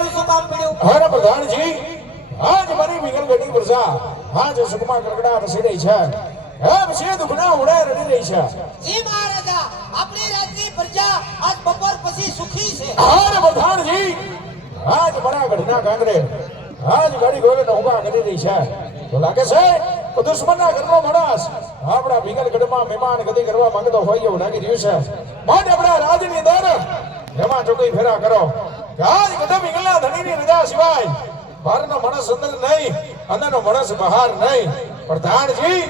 મારું શું કામ પડ્યું અરે પ્રધાનજી આજ મારી મિગલ ગડી પ્રજા આજ સુખમાં કડકડા રસી રહી છે. એમ છે દુખના ઉડાય રડી રહી છે. જી મહારાજા આપણી રાજની પ્રજા આજ બપોર પછી સુખી છે. અરે પ્રધાનજી આજ મારા ગઢના કાંગરે આજ ગાડી ગોળે નૌકા કરી રહી છે. તો લાગે છે કે દુશ્મનના ઘરનો માણસ આપણા ભીગલ ગઢમાં મહેમાન ગતિ કરવા માંગતો હોય એવું લાગી રહ્યું છે. માટે આપણા રાજની અંદર એમાં ચોકી ફેરા કરો. આજ ગઢ ધણીની રજા સિવાય બહારનો માણસ અંદર નહીં અંદરનો માણસ બહાર નહીં. પ્રધાનજી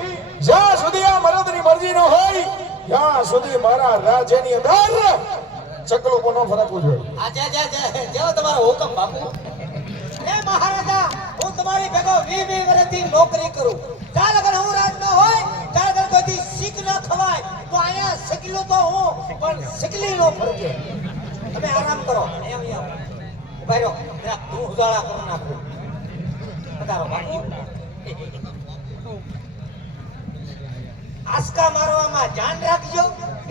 જ્યાં સુધી આ મરદની મરજી નો હોય, ત્યાં સુધી મારા રાજ્યની અંદર ચકલો કોનો ફરકવું જોઈએ આ જે જે જે તમારો હુકમ બાપુ. એ મહારાજા, હું તમારી ભેગો વી વી વર્ષથી નોકરી કરું. ચાલ અગર હું રાજ ન હોય, ચાલ અગર કોઈથી શીખ ન ખવાય, તો અહીંયા શીખલો તો હું, પણ શીખલી નો ફરકે તમે આરામ કરો. એમ એમ ઊભા રહ્યો તું ઉજાળા કરું નાખું. પધારો આસકા મારવામાં ધ્યાન રાખજો.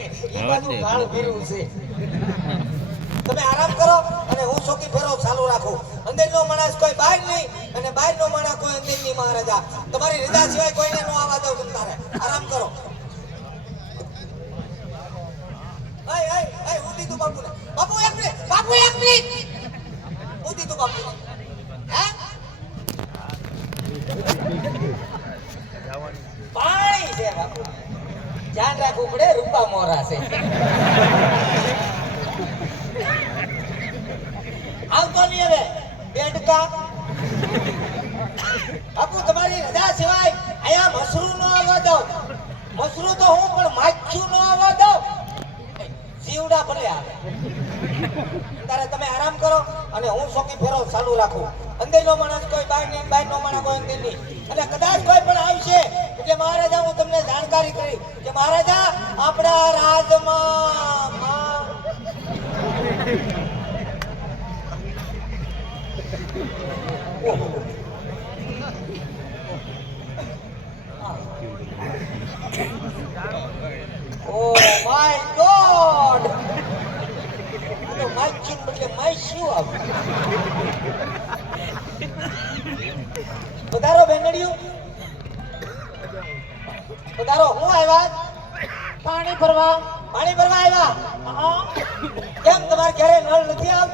એ બાજુ ગાળ ભીરું છે. તમે આરામ કરો અને હું ચોકી ફેરો ચાલુ રાખું. અંદરનો માણસ કોઈ બહાર નહીં અને બહારનો માણસ કોઈ અંદર નહીં મહારાજા. તમારી રજા સિવાય કોઈને નો આવવા દઉં તમ તારે. આરામ કરો. અય અય અય હું દીધું બાપુ બાપુ એક મિનિટ બાપુ એક મિનિટ. પાણી હવે બેડકા બાપુ તમારી રજા સિવાય અહીંયા મસરૂ નો આવવા દો મશરૂ તો હું પણ માખ્યું નો આવવા દો જીવડા ભલે આવે તારે તમે આરામ કરો અને હું શોખી ફેરો ચાલુ રાખું. અંદરનો માણસ કોઈ બહાર નહીં, બહારનો માણસ કોઈ અંદર નહીં. અને કદાચ કોઈ પણ આવશે, એટલે મહારાજા, હું તમને જાણકારી કરી કે મહારાજા, આપણા રાજમાં પધારો બેંગડિયું પધારો હું આવ્યા? પાણી ભરવા. પાણી ભરવા આવ્યા? કેમ તમારે ઘરે નળ નથી આવતો?